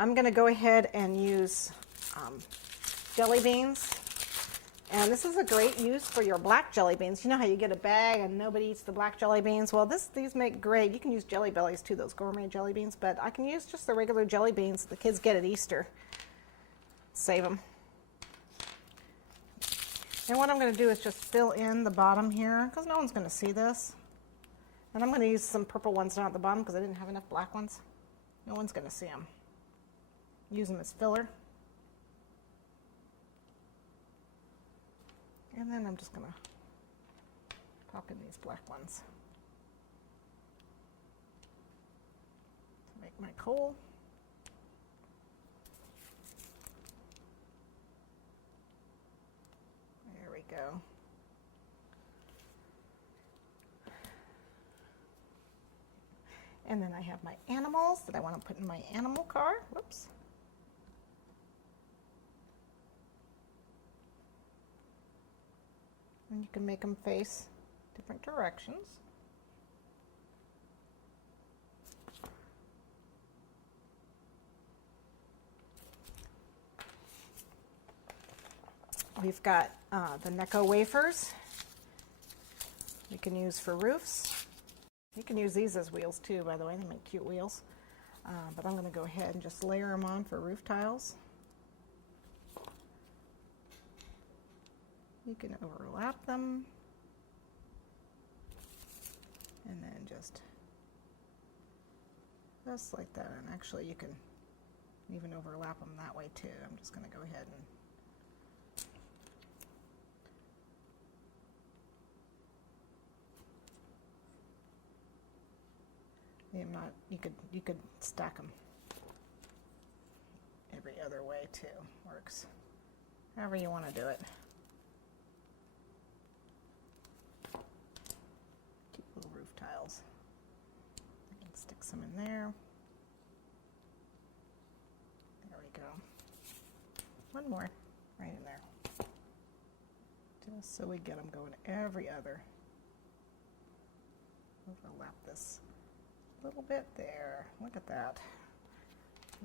I'm going to go ahead and use jelly beans. And this is a great use for your black jelly beans. You know how you get a bag and nobody eats the black jelly beans? Well, these make great. You can use Jelly Bellies too, those gourmet jelly beans, but I can use just the regular jelly beans the kids get at Easter. Save them. And what I'm going to do is just fill in the bottom here because no one's going to see this. And I'm going to use some purple ones down at the bottom because I didn't have enough black ones. No one's going to see them. Use them as filler. And then I'm just going to pop in these black ones to make my coal. There we go. And then I have my animals that I want to put in my animal car. Whoops. And you can make them face different directions. We've got the Necco wafers we can use for roofs. You can use these as wheels too, by the way. They make cute wheels. But I'm going to go ahead and just layer them on for roof tiles. You can overlap them and then just like that. And actually you can even overlap them that way too. I'm just going to go ahead and you could stack them every other way too. Works however you want to do it. Cute little roof tiles. I can stick some in there. There we go. One more right in there. Just so we get them going every other. Overlap this a little bit there. Look at that.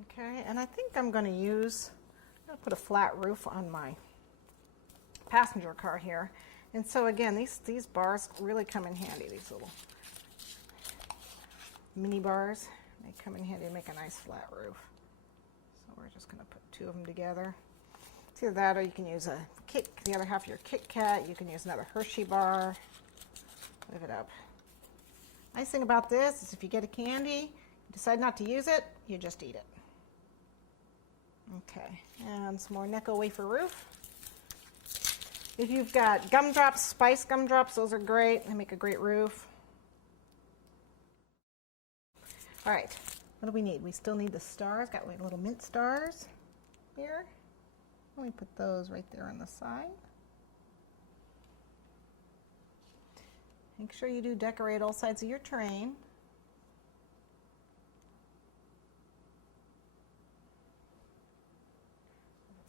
Okay, and I think I'm going to put a flat roof on my passenger car here. And so again, these bars really come in handy. These little mini bars, they come in handy to make a nice flat roof. So we're just going to put two of them together. It's either that or you can use the other half of your Kit Kat. You can use another Hershey bar. Live it up. Nice thing about this is if you get a candy, you decide not to use it, you just eat it. Okay, and some more Necco wafer roof. If you've got gumdrops, spice gumdrops, those are great. They make a great roof. All right, what do we need? We still need the stars. Got little mint stars here. Let me put those right there on the side. Make sure you do decorate all sides of your train.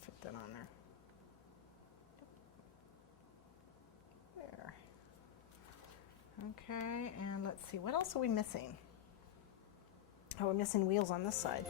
Fit that on there. There. Okay, and let's see, what else are we missing? Oh, we're missing wheels on this side.